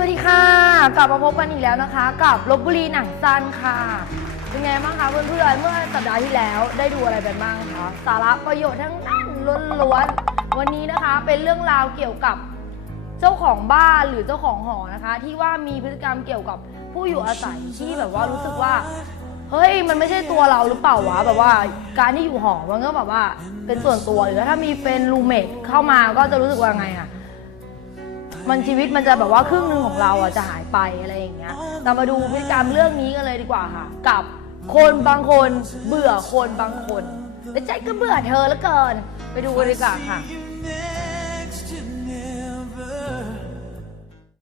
วัสดีค่ะ กลับมาพบกันอีกแล้วนะคะ กับลบบุรีหนังสั้นค่ะ เป็นไงบ้างคะเพื่อนๆเมื่อสัปดาห์ที่แล้วได้ดูอะไรกันบ้างคะสาระประโยชน์ทั้งนั้นล้วนๆวันนี้นะคะเป็นเรื่องราวเกี่ยวกับเจ้าของบ้านหรือเจ้าของหอนะคะ ที่ว่ามีพฤติกรรมเกี่ยวกับผู้อยู่อาศัยที่แบบว่ารู้สึกว่าเฮ้ยมันไม่ใช่ตัวเราหรือเปล่าวะแบบว่าการที่อยู่หอมันก็แบบว่าเป็นส่วนตัวหรือถ้ามีเป็นรูเมทเข้ามาก็จะรู้สึกว่าไงอะ มันชีวิตมันจะแบบว่าครึ่งหนึ่งของเราอะจะหายไปอะไรอย่างเงี้ยเรามาดูพฤติกรรมเรื่องนี้กันเลยดีกว่าค่ะ กับคนบางคนเบื่อคนบางคนและใจก็เบื่อเธอแล้วเกิน ไปดูกันดีกว่าค่ะ